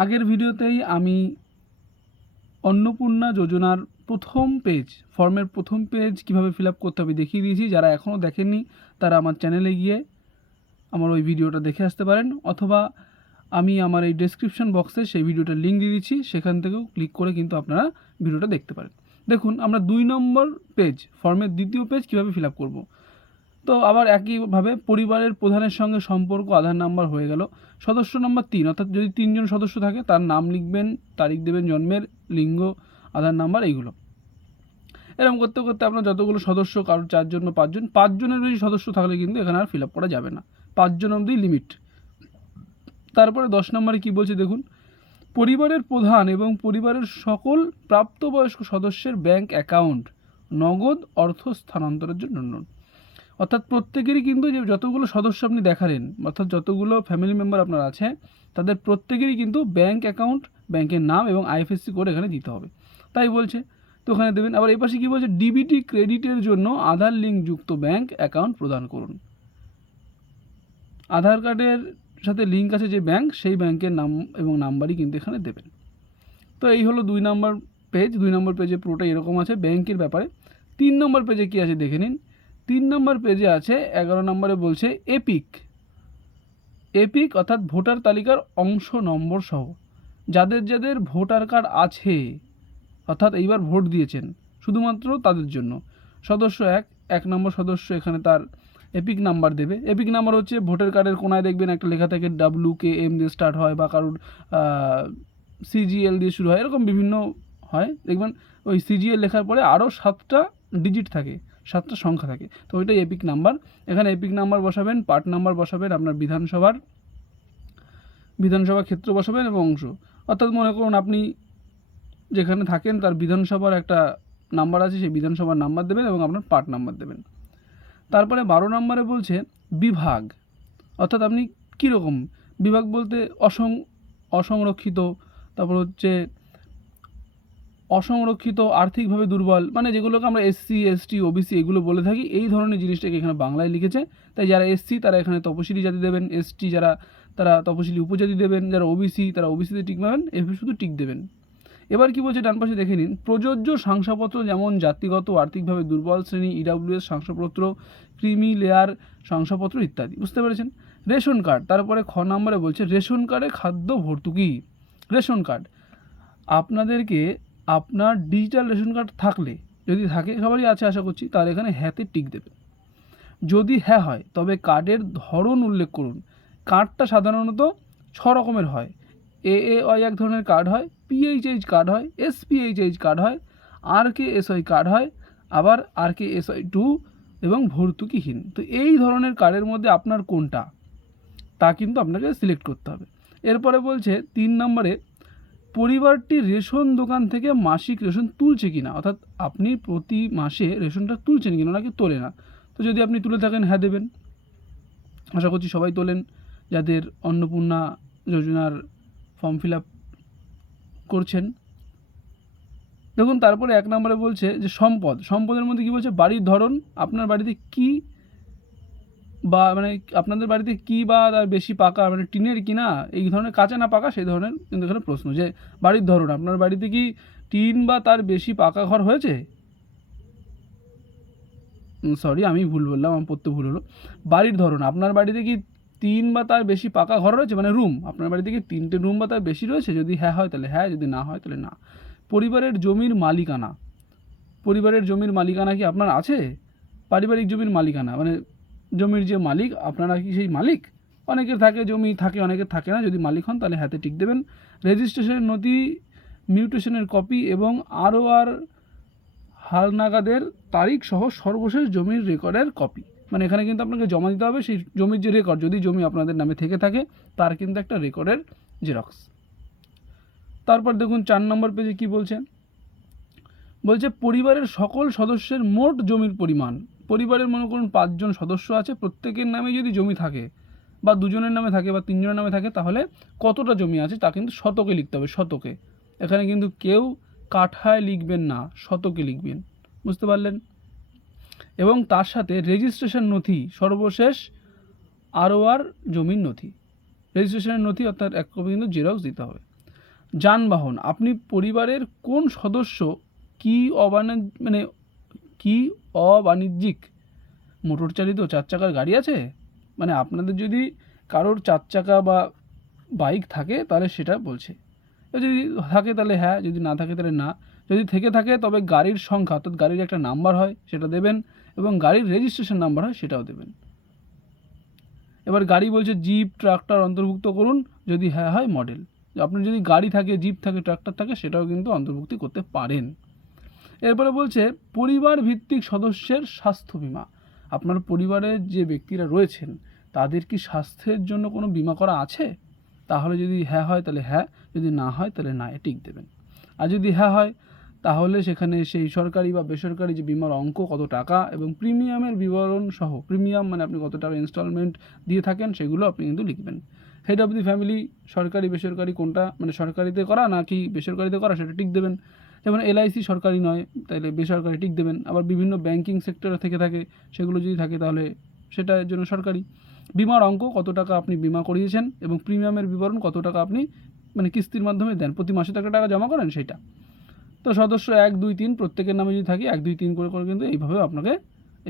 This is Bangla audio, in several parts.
আগের ভিডিওতেই আমি অন্নপূর্ণা যোজনার প্রথম পেজ, ফর্মের প্রথম পেজ কীভাবে ফিল আপ করতে হবে দেখিয়ে দিয়েছি। যারা এখনও দেখেননি তারা আমার চ্যানেলে গিয়ে আমার ওই ভিডিওটা দেখে আসতে পারেন, অথবা আমি আমার এই ডেসক্রিপশন বক্সে সেই ভিডিওটার লিঙ্ক দিয়ে দিচ্ছি, সেখান থেকেও ক্লিক করে কিন্তু আপনারা ভিডিওটা দেখতে পারেন। দেখুন, আমরা 2 নম্বর পেজ, ফর্মের দ্বিতীয় পেজ কীভাবে ফিল আপ করবো। তো আবার একইভাবে পরিবারের প্রধানের সঙ্গে সম্পর্ক, আধার নাম্বার হয়ে গেল। সদস্য নম্বর 3, অর্থাৎ যদি 3 জন সদস্য থাকে তার নাম লিখবেন, তারিখ দেবেন জন্মের, লিঙ্গ, আধার নাম্বার, এইগুলো। এরকম করতে করতে আপনার যতগুলো সদস্য, কারোর 4 জন বা 5 জন, 5 জনের বেশি সদস্য থাকলে কিন্তু এখানে আর ফিল আপ করা যাবে না, 5 জন অবধি লিমিট। তারপরে 10 নম্বরে কী বলছে দেখুন, পরিবারের প্রধান এবং পরিবারের সকল প্রাপ্তবয়স্ক সদস্যের ব্যাংক অ্যাকাউন্ট নগদ অর্থ স্থানান্তরের জন্য। অর্থাৎ প্রত্যেকেরই কিন্তু যে যতগুলো সদস্য আপনি দেখালেন, অর্থাৎ যতগুলো ফ্যামিলি মেম্বার আপনার আছে, তাদের প্রত্যেকেরই কিন্তু ব্যাংক অ্যাকাউন্ট, ব্যাংকের নাম এবং আইএফএসসি কোড এখানে দিতে হবে, তাই বলছে। তো ওখানে দেবেন। আবার এই পাশে কী বলছে, ডিবিটি ক্রেডিটের জন্য আধার লিঙ্কযুক্ত ব্যাংক অ্যাকাউন্ট প্রদান করুন। আধার কার্ডের সাথে লিঙ্ক আছে যে ব্যাংক, সেই ব্যাংকের নাম এবং নাম্বারই কিন্তু এখানে দেবেন। তো এই হলো 2 নম্বর পেজ। 2 নম্বর পেজে পুরোটাই এরকম আছে ব্যাংকের ব্যাপারে। 3 নম্বর পেজে কী আছে দেখে নিন। 3 নম্বর পেজে আছে 11 নম্বরে বলছে এপিক অর্থাৎ ভোটার তালিকার অংশ নম্বর সহ যাদের যাদের ভোটার কার্ড আছে, অর্থাৎ এইবার ভোট দিয়েছেন, শুধুমাত্র তাদের জন্য। সদস্য 1 নম্বর সদস্য এখানে তার এপিক নাম্বার দেবে। এপিক নাম্বার হচ্ছে ভোটার কার্ডের কোনায় দেখবেন একটা লেখা থাকে WKM দিয়ে স্টার্ট হয়, বা কারোর CGL দিয়ে শুরু হয়, এরকম বিভিন্ন হয়। দেখবেন ওই CGL লেখার পরে আরও 7টা ডিজিট থাকে, 7টা সংখ্যা থাকে, তো ওইটাই এপিক নাম্বার। এখানে এপিক নাম্বার বসাবেন, পার্ট নাম্বার বসাবেন, আপনার বিধানসভা ক্ষেত্র বসাবেন এবং অংশ। অর্থাৎ মনে করুন আপনি যেখানে থাকেন তার বিধানসভার একটা নাম্বার আছে, সেই বিধানসভার নাম্বার দেবেন এবং আপনার পার্ট নাম্বার দেবেন। তারপরে 12 নম্বরে বলছে বিভাগ, অর্থাৎ আপনি কীরকম বিভাগ বলতে অসংরক্ষিত, তারপর হচ্ছে অসংরক্ষিত, আর্থিকভাবে দুর্বল, মানে যেগুলোকে আমরা SC ST OBC এগুলো বলে থাকি, এই ধরনের জিনিসটাকে এখানে বাংলায় লিখেছে। তাই যারা SC তারা এখানে তপশিলি জাতি দেবেন, ST যারা তারা তপশিলি উপজাতি দেবেন, যারা OBC তারা OBCতে টিক মারবেন, এভাবে শুধু টিক দেবেন। এবার কি বলছে ডান পাশে দেখে নিন, প্রযোজ্য শংসাপত্র যেমন জাতিগত আর্থিকভাবে দুর্বল শ্রেণী, EWS শংসাপত্র, ক্রিমি লেয়ার শংসাপত্র ইত্যাদি। বুঝতে পেরেছেন। রেশন কার্ড, তারপরে খ নম্বরে বলছে রেশন কার্ডে খাদ্য ভর্তুকি। রেশন কার্ড আপনাদেরকে, আপনার ডিজিটাল রেশন কার্ড থাকলে, যদি থাকে, সবারই আছে আশা করছি, তাহলে এখানে হ্যাঁতে টিক দেবেন। যদি হ্যাঁ হয় তবে কার্ডের ধরন উল্লেখ করুন। কার্ডটা সাধারণত 6 রকমের হয়। AAY এক ধরনের কার্ড হয়, PHH কার্ড হয়, SPHH কার্ড হয়, RKSY কার্ড হয়, আবার RKSY 2 এবং ভর্তুকিহীন। তো এই ধরনের কার্ডের মধ্যে আপনার কোনটা তা কিন্তু আপনাকে সিলেক্ট করতে হবে। এরপরে বলছে 3 নম্বরে পরিবারটি রেশন দোকান থেকে মাসিক রেশন তুলছে কিনা, অর্থাৎ আপনি প্রতি মাসে রেশনটা তুলছেন কিনা, নাকি তোলে না। তো যদি আপনি তুলে থাকেন হ্যাঁ দেবেন। আশা করছি সবাই তোলেন যাদের অন্নপূর্ণা যোজনার ফর্ম ফিল আপ করছেন। দেখুন তারপরে 1 নম্বরে বলছে যে সম্পদের মধ্যে কী বলছে, বাড়ির ধরন, আপনার বাড়িতে কী বা মানে আপনাদের বাড়িতে কী বা তার বেশি পাকা, মানে টিনের কি না, এই ধরনের কাঁচা না পাকা, সেই ধরনের কিন্তু এখানে প্রশ্ন। যে বাড়ির ধরন, আপনার বাড়িতে কি টিন বা তার বেশি পাকা ঘর হয়েছে, সরি আমি ভুল বললাম, আমার পড়তে ভুল হলো। বাড়ির ধরন, আপনার বাড়িতে কি 3 বা তার বেশি পাকা ঘর রয়েছে, মানে রুম, আপনার বাড়িতে কি 3টে রুম বা তার বেশি রয়েছে, যদি হ্যাঁ হয় তাহলে হ্যাঁ, যদি না হয় তাহলে না। পরিবারের জমির মালিকানা, পরিবারের জমির মালিকানা কি আপনার আছে, পারিবারিক জমির মালিকানা, মানে জমির যে মালিক আপনারা কি সেই মালিক। অনেকের থাকে জমি থাকে, অনেকের থাকে না। যদি মালিক হন তাহলে হাতে টিক দেবেন। রেজিস্ট্রেশনের নথি, মিউটেশনের কপি এবং ROR হালনাগাদের তারিখ সহ সর্বশেষ জমির রেকর্ডের কপি, মানে এখানে কিন্তু আপনাকে জমা দিতে হবে সেই জমির যে রেকর্ড, যদি জমি আপনাদের নামে থেকে থাকে তার কিন্তু একটা রেকর্ডের জেরক্স। তারপর দেখুন 4 নম্বর পেজে কি বলছে, পরিবারের সকল সদস্যের মোট জমির পরিমাণ। পরিবারের মনে করুন 5 জন সদস্য আছে, প্রত্যেকের নামে যদি জমি থাকে, বা 2 জনের নামে থাকে, বা 3 জনের নামে থাকে, তাহলে কতটা জমি আছে তা কিন্তু শতকে লিখতে হবে, শতকে। এখানে কিন্তু কেউ কাঠায় লিখবেন না, শতকে লিখবেন। বুঝতে পারলেন। এবং তার সাথে রেজিস্ট্রেশন নথি, সর্বশেষ ROR জমির নথি, রেজিস্ট্রেশনের নথি অর্থাৎ 1 কপি কিন্তু জেরক্স দিতে হবে। যানবাহন, আপনি পরিবারের কোন সদস্য কি অবাণিজ্যিক মোটর চালিত 4 চাকার গাড়ি আছে? মানে আপনাদের যদি কারোর 4 চাকা বা বাইক থাকে তাহলে সেটা বলছে। যদি থাকে তাহলে হ্যাঁ, যদি না থাকে তাহলে না। যদি থেকে থাকে তবে গাড়ির সংখ্যা অর্থাৎ গাড়ির একটা নাম্বার হয় সেটা দেবেন এবং গাড়ির রেজিস্ট্রেশন নাম্বার হয় সেটাও দেবেন। এবার গাড়ি বলছে জিপ ট্রাক্টর অন্তর্ভুক্ত করুন, যদি হ্যাঁ হয় মডেল। আপনার যদি গাড়ি থাকে, জিপ থাকে, ট্রাক্টর থাকে সেটাও কিন্তু অন্তর্ভুক্তি করতে পারেন। এরপরে বলছে পরিবার ভিত্তিক সদস্যের স্বাস্থ্য বীমা। আপনার পরিবারের যে ব্যক্তিরা রয়েছেন তাদের কি স্বাস্থ্যের জন্য কোনো বীমা করা আছে? তাহলে যদি হ্যাঁ হয় তাহলে হ্যাঁ, যদি না হয় তাহলে না টিক দেবেন। আর যদি হ্যাঁ হয় তাহলে সেখানে সেই সরকারি বা বেসরকারি যে বীমার অঙ্ক কত টাকা এবং প্রিমিয়ামের বিবরণ সহ, প্রিমিয়াম মানে আপনি কত টাকা ইনস্টলমেন্ট দিয়ে থাকেন সেগুলো আপনি কিন্তু লিখবেন। হেড অফ দি ফ্যামিলি সরকারি বেসরকারি কোনটা, মানে সরকারিতে করা নাকি বেসরকারিতে করা সেটা টিক দেবেন। যেমন এলআইসি সরকারি নয় তাহলে বেসরকারি টিক দেবেন। আবার বিভিন্ন ব্যাংকিং সেক্টরে থেকে থাকে সেগুলো যদি থাকে তাহলে সেটার জন্য সরকারি। বিমার অঙ্ক কত টাকা আপনি বিমা করিয়েছেন এবং প্রিমিয়ামের বিবরণ কত টাকা আপনি মানে কিস্তির মাধ্যমে দেন, প্রতি মাসে তো একটা টাকা জমা করেন সেটা। তো সদস্য 1, 2, 3 প্রত্যেকের নামে যদি থাকে 1, 2, 3 করে করে কিন্তু এইভাবে আপনাকে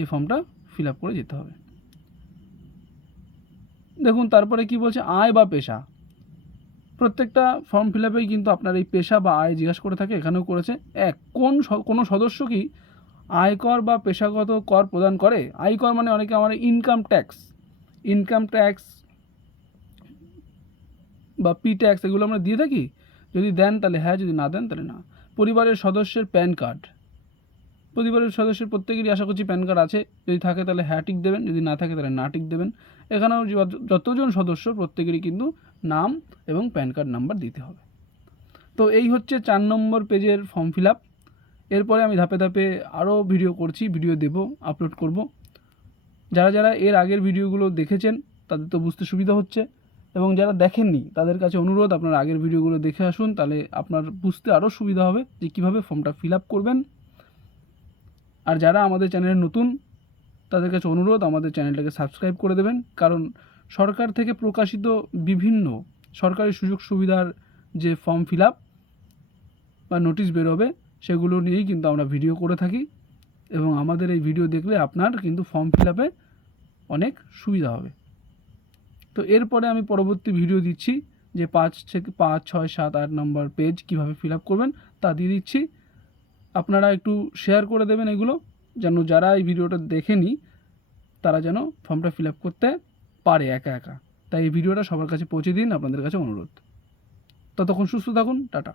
এই ফর্মটা ফিল আপ করে যেতে হবে। দেখুন তারপরে কি বলছে, আয় বা পেশা। প্রত্যেকটা ফর্ম ফিল আপেই কিন্তু আপনার এই পেশা বা আয় জিজ্ঞাসা করে থাকে, এখানেও করেছে। কোনো সদস্য কি আয়কর বা পেশাগত কর প্রদান করে? আয়কর মানে অনেকে আমার ইনকাম ট্যাক্স বা পি ট্যাক্স এগুলো আমরা দিয়ে থাকি। যদি দেন তাহলে হ্যাঁ, যদি না দেন তাহলে না। পরিবারের সদস্যের প্যান কার্ড, পরিবারের সদস্যের প্রত্যেকেরই আশা করছি প্যান কার্ড আছে। যদি থাকে তাহলে হ্যাঁ টিক দেবেন, যদি না থাকে তাহলে না টিক দেবেন। এখানেও যতজন সদস্য প্রত্যেকেরই কিন্তু নাম এবং প্যান কার্ড নাম্বার দিতে হবে। তো এই হচ্ছে 4 নম্বর পেজের ফর্ম ফিল আপ। এরপরে আমি ধাপে ধাপে আরও ভিডিও দেব, আপলোড করব। যারা এর আগের ভিডিওগুলো দেখেছেন তাদের তো বুঝতে সুবিধা হচ্ছে, এবং যারা দেখেননি তাদের কাছে অনুরোধ আপনারা আগের ভিডিওগুলো দেখে আসুন, তাহলে আপনার বুঝতে আরও সুবিধা হবে যে কীভাবে ফর্মটা ফিল আপ করবেন। আর যারা আমাদের চ্যানেলে নতুন তাদের কাছে অনুরোধ আমাদের চ্যানেলটাকে সাবস্ক্রাইব করে দেবেন, কারণ সরকার থেকে প্রকাশিত বিভিন্ন সরকারি সুযোগ সুবিধার যে ফর্ম ফিল আপ বা নোটিশ বেরোবে সেগুলো নিয়েই কিন্তু আমরা ভিডিও করে থাকি, এবং আমাদের এই ভিডিও দেখলে আপনার কিন্তু ফর্ম ফিল আপে অনেক সুবিধা হবে। তো এরপরে আমি পরবর্তী ভিডিও দিচ্ছি যে 5, 6, 7, 8 নম্বর পেজ কীভাবে ফিল আপ করবেন তা দিয়ে দিচ্ছি। আপনারা একটু শেয়ার করে দেবেন এগুলো, যেন যারা এই ভিডিওটা দেখেনি তারা যেন ফর্মটা ফিল আপ করতে পারে একা একা। তাই এই ভিডিওটা সবার কাছে পৌঁছে দিন, আপনাদের কাছে অনুরোধ। ততক্ষণ সুস্থ থাকুন, টাটা।